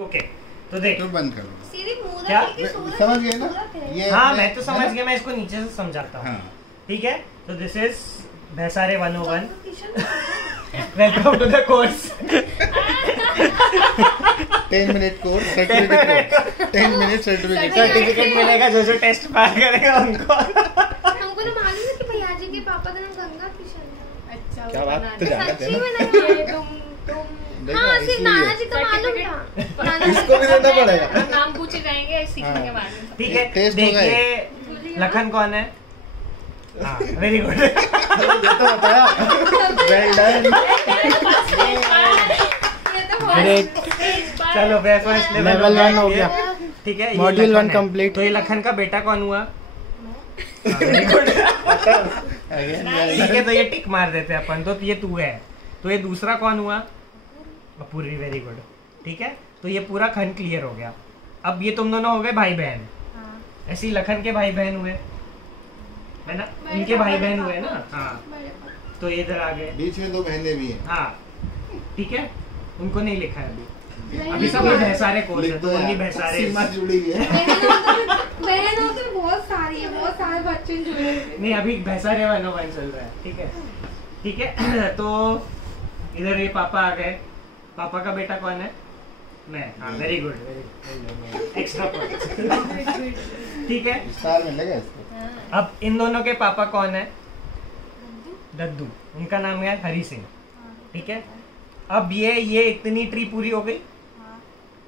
Okay तो देख तो बंद कर दो। क्या समझ गए ना ये? हाँ मैं तो समझ गया, मैं इसको नीचे से समझाता हूँ। हाँ। ठीक है तो दिस इज भैसारे 101। Welcome to the course. 10 minute course certificate 10 minute certificate मिलेगा जो टेस्ट पास करेगा उनको। हमको तो मालूम है कि भैया जी के पापा का नाम गंगा किशन है। अच्छा क्या बात तो जानते हैं ना? तुम हाँ सिर्फ नाना जी का मालूम था। इसको भी देना पड़ेगा। नाम पूछे जाएंगे सीखने के बाद में। ठीक है देखिए लखन कौन है? हाँ वेरी गुड। ये तो बताया। Well done. ग्रेट। चलो फर्स्ट लेवल 1 हो गया। ठीक है मॉड्यूल 1 कंप्लीट। तो ये लखन का बेटा कौन हुआ? Very good. ठीक है तो ये टिक मार देते हैं अपन तो ये तू है। तो ये दूसरा कौन हुआ? पूरी वेरी गुड। ठीक है तो ये पूरा खंड क्लियर हो गया। अब ये तुम दोनों हो गए भाई बहन। ऐसे ही लखन के भाई बहन हुए है ना, इनके भाई बहन हुए ना। हाँ तो ये इधर आ गए, बीच में 2 बहनें भी हैं। हाँ ठीक है उनको नहीं लिखा है अभी सब ये भैसारे कोर्स है तो उनकी भैसारे सीमा जुड़ी है। बहनों के बहुत सारी है, बहुत सारे बच्चे जुड़े हैं। नहीं अभी भैसारे 101 चल रहा है। ठीक है तो इधर ये पापा आ गए। पापा का बेटा कौन है? मैं। हाँ वेरी गुड एक्स्ट्रा पॉइंट। ठीक है स्टार मिलेगा इसको। अब इन दोनों के पापा कौन है? दद्दू। उनका नाम है हरी सिंह। ठीक है अब ये इतनी ट्री पूरी हो गई।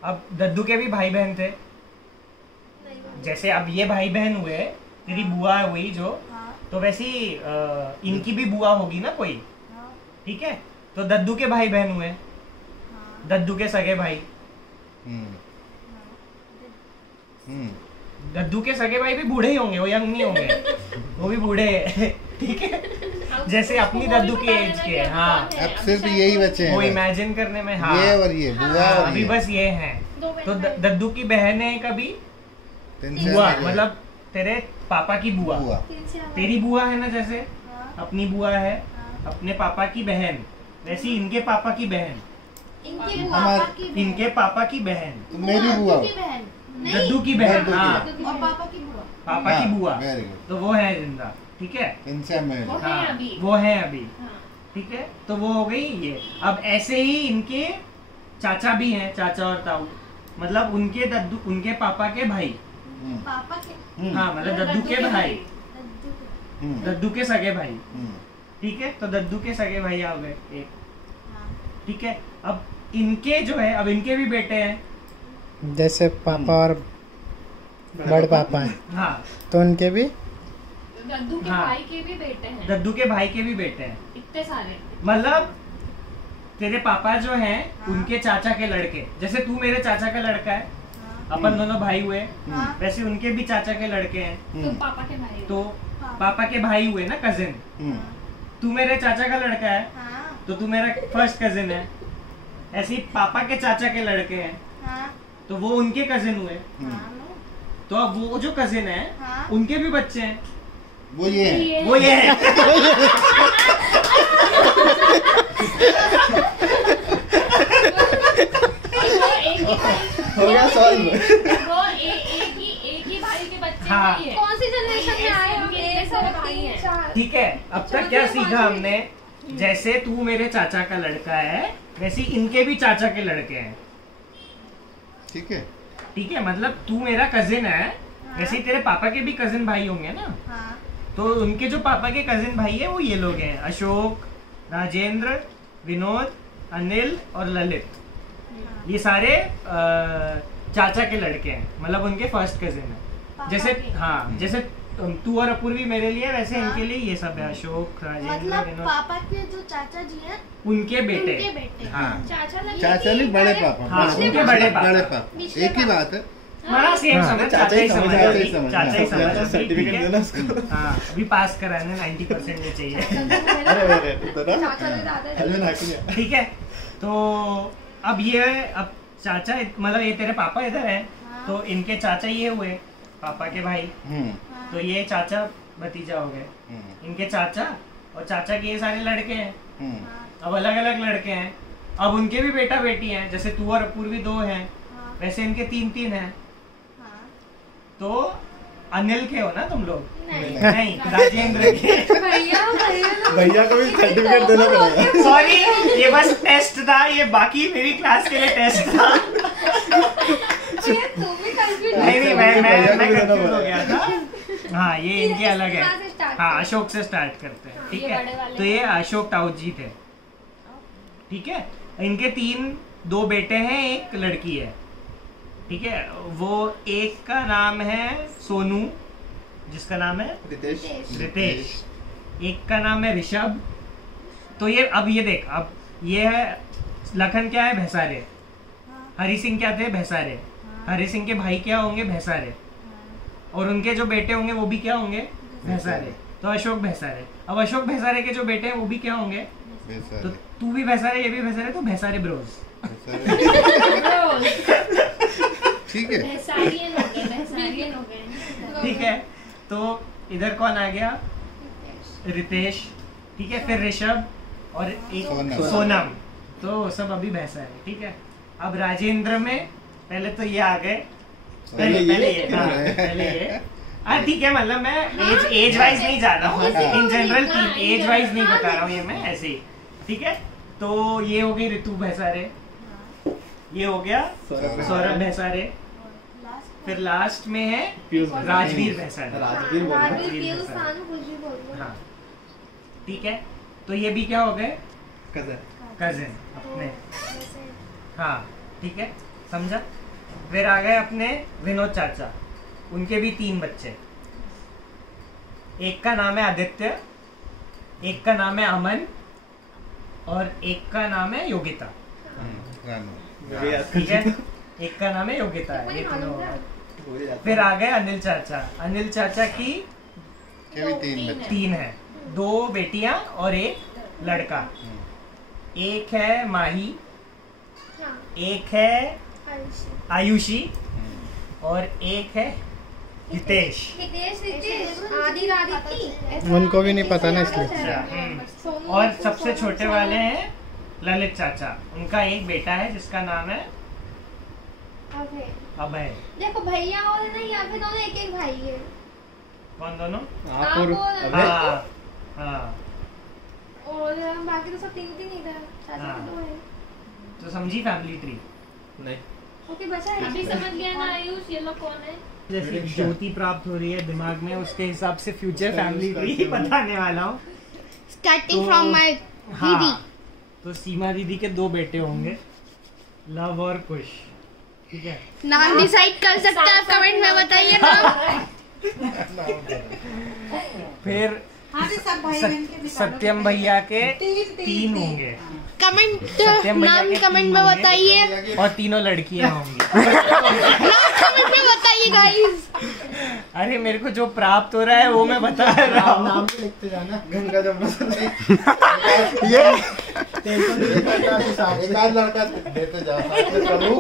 अब दद्दू के भी भाई बहन थे। जैसे अब ये भाई बहन हुए, तेरी बुआ हुई जो, तो वैसी इनकी भी बुआ होगी ना कोई। ठीक है तो दद्दू के भाई बहन हुए, दद्दू के सगे भाई। दद्दू के सगे भाई भी बूढ़े ही होंगे, वो यंग नहीं होंगे, वो भी बूढ़े हैं। ठीक है जैसे अपनी दद्दू की एज के। हाँ अब सिर्फ यही बचे हैं, वो इमेजिन करने में। हाँ ये और ये बुआ और अभी ये। बस ये हैं। तो दद्दू की बहन है कभी टेंशन बुआ, नहीं है। मतलब तेरे पापा की बुआ। तेरी बुआ है ना, जैसे अपनी बुआ है, अपने पापा की बहन, वैसी इनके पापा की बहन, इनके पापा की बहन, तो मेरी बुआ दद्दू की बहन। हाँ और पापा की बुआ। पापा की बुआ, वेरी गुड। तो वो है जिंदा। ठीक है इनसे मैं हाँ वो है अभी। ठीक है तो वो हो गई ये। अब ऐसे ही इनके चाचा भी हैं, चाचा और ताऊ, मतलब उनके दद्दू, उनके पापा के भाई। पापा के हाँ मतलब दद्दू के भाई, दद्दू के सगे भाई। ठीक है तो दद्दू के सगे भाई आ गए एक। ठीक है अब इनके जो है, अब इनके भी बेटे हैं, जैसे पापा और बड़ पापा हैं हाँ तो उनके भी दद्दू के हाँ। भाई के भी बेटे हैं। दद्दू के भाई के भी बेटे हैं। इतने सारे मतलब तेरे पापा जो हैं उनके चाचा के लड़के, जैसे तू मेरे चाचा का लड़का है, अपन दोनों भाई हुए, वैसे उनके भी चाचा के लड़के हैं, तो पापा के भाई। तो पापा के भाई हुए ना, कजिन। तू मेरे चाचा का लड़का है तो तू मेरा फर्स्ट कजिन है। ऐसे ही पापा के चाचा के लड़के हैं तो वो उनके कजिन हुए। तो अब वो जो कजिन है उनके भी बच्चे हैं, वो ये है। वो ये है। हो गया सॉल्व। वो एक ही भाई के बच्चे हाँ। नहीं है। कौन सी जनरेशन में आए हम? एक सारे भाई हैं। ठीक है अब तक क्या सीखा हमने? जैसे तू मेरे चाचा का लड़का है वैसे इनके भी चाचा के लड़के हैं। ठीक है मतलब तू मेरा कजिन है, वैसे ही तेरे पापा के भी कजिन भाई होंगे ना। तो उनके जो पापा के कजिन भाई है वो ये लोग हैं, अशोक, राजेंद्र, विनोद, अनिल और ललित। ये सारे चाचा के लड़के हैं, मतलब उनके फर्स्ट कजिन है। जैसे हाँ जैसे तू और अपूर्वी मेरे लिए, वैसे इनके लिए ये सब है, अशोक, राजेंद्र, मतलब विनोद, पापा के जो चाचा जी हैं उनके बेटे। हाँ चाचा नहीं, बड़े पापा। हाँ, उनके बड़े पापा। एक ही बात है। बड़ा सेम समझ, चाचा ही समझ, चाचा ही समझ। चाचा ही समझ। सर्टिफिकेट देना उसको। हाँ अभी पास कराने 90% में चाहिए। ठीक है तो अब ये, अब चाचा मतलब ये तेरे पापा इधर है तो इनके चाचा ये हुए पापा के भाई, तो ये चाचा भतीजा हो गए। इनके चाचा और चाचा के ये सारे लड़के हैं, अब अलग अलग लड़के हैं। अब उनके भी बेटा बेटी हैं, जैसे तू और अपूर्वी 2 हैं वैसे इनके 3 हैं। हाँ। तो अनिल के हो ना तुम लोग? नहीं नहीं, राजेंद्र के। भैया भैया को भी सर्टिफिकेट देना पड़ेगा। सॉरी, ये बस टेस्ट था, ये बाकी मेरी क्लास के लिए टेस्ट था। भैया तुम भी कंफ्यूज नहीं, मैं भैया को भी देना कंफ्यूज हो पड़ेगा। गया था। हाँ, ये इनके अलग है। कहाँ से start हाँ, करें? अशोक से स्टार्ट करते हैं, ठीक ये है। बड़े वाले तो ये अशोक टाउट जी थे, ठीक है। इनके 2 बेटे हैं, एक लड़की है, ठीक है। वो एक का नाम है सोनू, जिसका नाम है रितेश। रितेश। एक का नाम है ऋषभ। तो ये अब ये देख, अब ये है लखन क्या है? भैसारे। हरी सिंह क्या थे? भैसारे। हरी सिंह के भाई क्या होंगे? भैसारे। और उनके जो बेटे होंगे वो भी क्या होंगे? भैसारे। तो अशोक भैसारे। अब अशोक भैसारे के जो बेटे हैं वो भी क्या होंगे? तो तू भी भैसारे, ये भी भैसारे, तो भैसारे ब्रोस। ठीक है। भैसारियन हो गए। ठीक है। तो इधर कौन आ गया? रितेश, ठीक है। फिर ऋषभ और एक सोनम। सोनम। तो सब अभी भैसारे, ठीक है। अब राजेंद्र में पहले तो ये आ गए, पहले ये, हाँ, पहले ये। हाँ, ठीक है, मतलब मैं एज वाइज नहीं जा रहा हूँ, इन जनरल एज वाइज नहीं बता रहा हूँ, ये मैं ऐसे ही, ठीक है। तो ये हो गई ऋतु भैसारे, ये हो गया सौरभ भैसारे, फिर लास्ट में है राजवीर भैसारे। राजवीर बोल रहे हैं। पीयूष सानू कुछ भी बोल दो। हाँ, ठीक है। तो ये भी क्या हो गए? कजन। कजिन अपने। हाँ, ठीक है, समझा। फिर आ गए अपने विनोद चाचा, उनके भी 3 बच्चे। एक का नाम है आदित्य, एक का नाम है अमन, और एक का नाम है योगिता, ठीक है। एक का नाम है योगिता है, ये तीनों हो गए। फिर आ गए अनिल चाचा। अनिल चाचा की के भी 3 बच्चे। 3 है, 2 बेटियां और एक लड़का। एक है माही, हाँ, एक है आयुषी। आयुषी, और एक है हितेश। हितेश, आदि आदित्य। उनको भी नहीं पता ना इसलिए। सोनू, और सबसे छोटे वाले हैं ललित चाचा, उनका एक बेटा है जिसका नाम है अभय। अभय। देखो भैया और है ना, यहाँ पे दोनों एक एक भाई है। कौन दोनों? आप और अभय। हाँ, हाँ। और बाकी तो सब 3 ही था, चाचा हाँ। के 2 है। तो समझी फैमिली ट्री? नहीं। ओके, बचा है। अभी समझ गया ना आयुष, ये लोग कौन है? जैसे ज्योति प्राप्त हो रही है दिमाग में, उसके हिसाब से फ्यूचर फैमिली ट्री बताने वाला हूँ। स्टार्टिंग तो- फ्रॉम माय हाँ, तो सीमा दीदी के 2 बेटे होंगे, लव और कुश, ठीक है। नाम डिसाइड कर सकते हैं आप, कमेंट में बताइए नाम। फिर हाँ जी, सब भाई बहन के निकालो। सत्यम भैया के 3 तीन होंगे, कमेंट सत्यम भैया नाम के कमेंट 3 में होंगे, बताइए। और 3 लड़कियां होंगी। नाम कमेंट में बताइए गाइस। अरे मेरे को जो प्राप्त हो रहा है वो मैं बता रहा हूँ। नाम भी लिखते जाना। गंगा जमुना ये एक आध लड़का देते जाओ, साथ में करूँ।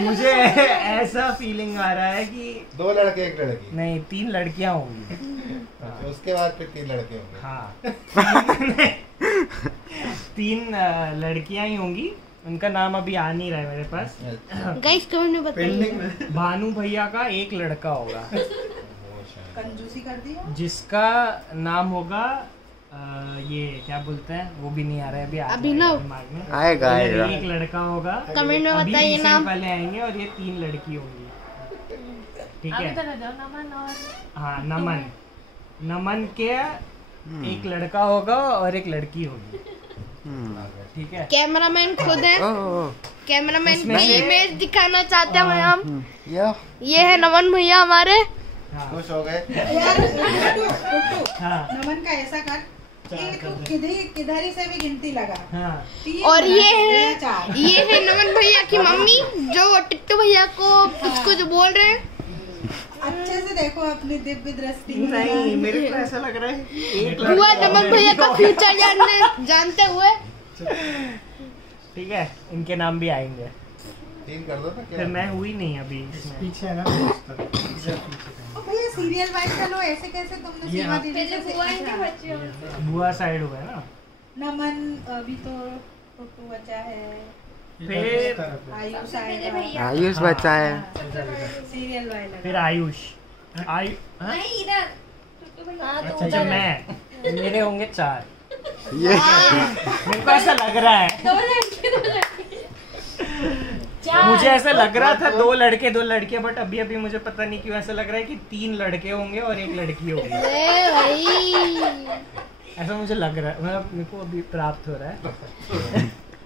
मुझे ऐसा फीलिंग आ रहा है कि 2 लड़के 1 लड़की। नहीं, 3 लड़कियां होंगी। अच्छा, उसके बाद फिर 3 लड़के होंगे। हाँ। 3 लड़कियां ही होंगी, उनका नाम अभी आ नहीं रहा है मेरे पास। गाइस कमेंट में बताइए। भानु भैया का एक लड़का होगा कंजूसी कर दी हो। जिसका नाम होगा ये क्या बोलते हैं, वो भी नहीं आ रहा है अभी, अभिनव। दिमाग में। आएगा, पहले आएगा। एक लड़का होगा, कमेंट में अभी बताइए recent नाम। वाले आएंगे, और ये 3 लड़की होंगी, ठीक आप है। इधर आ जाओ, नमन और हाँ, नमन। नमन के एक लड़का होगा और एक लड़की होगी, ठीक है। कैमरामैन खुद है, कैमरामैन उसमें की से- इमेज दिखाना चाहते हैं हम। या ये है नमन भैया हमारे। हाँ, खुश हो गए। यार टुक, हाँ, नमन का ऐसा कर कि तू किधर ही से भी गिनती लगा। हाँ। 3 और ये या है 4। ये है नमन भैया की मम्मी, जो टिट्टू भैया को कुछ बोल रहे हैं। अच्छे से देखो अपनी दिव्य दृष्टि। नहीं, मेरे को ऐसा लग रहा है एक हुआ लड़का नमन भैया का फ्यूचर जानते हुए। ठीक है, इनके नाम भी आएंगे। 3 कर दो ना फिर क्या? मैं हुई नहीं अभी इसमें। पीछे है ना। ओ भैया सीरियल वाइज चलो, ऐसे कैसे तुमने ये सीमा आप- दीदी पहले से बुआ इनके सीखा? बच्चे होंगे। बुआ साइड हुआ है ना। नमन अभी तो टुट्टू बचा है, फिर आयुष आएगा, आयुष बचा है। सीरियल वाइल फिर आयुष नहीं इधर टुट्टू भैया अच्छा मैं मेरे होंगे 4। ये मेरे को ऐसा लग रहा है, 2 लड़के मुझे ऐसा लग रहा था 2 लड़के 2 लड़कियां, बट अभी अभी मुझे पता नहीं क्यों ऐसा लग रहा है कि 3 लड़के होंगे और 1 लड़की होगी। अरे भाई ऐसा मुझे लग रहा है, मतलब मेरे को अभी प्राप्त हो रहा है।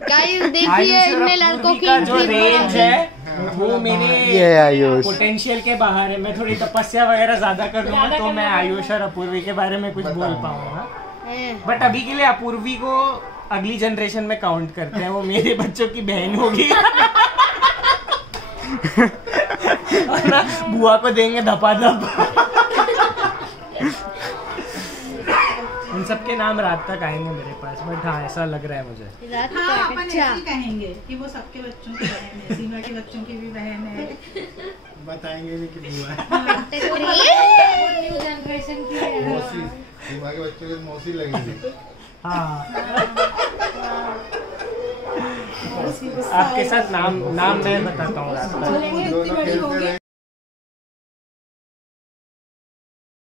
गाइस देखिए आयुष और इनमें लड़कों अपूर्वी की का जो entry रेंज है वो मेरे ये आयुष पोटेंशियल के बाहर है। मैं थोड़ी तपस्या वगैरह ज्यादा कर लूंगा तो मैं आयुष और अपूर्वी के बारे में कुछ बोल पाऊंगा, है। बट अभी के लिए अपूर्वी को अगली जनरेशन में काउंट करते हैं, वो मेरे बच्चों की बहन होगी। और ना बुआ को देंगे धपाधप। उन सबके नाम रात तक आएंगे मेरे पास, बट हाँ ऐसा लग रहा है मुझे। रात हाँ तक, अपन अच्छा ऐसे ही कहेंगे कि वो सबके बच्चों की बहन है, सीमा के बच्चों की भी बहन है। बताएंगे नहीं कि बुआ है। न्यू जनरेशन की है। मौसी, सीमा के बच्चों की मौसी लगेगी। हाँ आपके साथ नाम मैं बताता हूँ रात तक। इतनी बड़ी हो गई।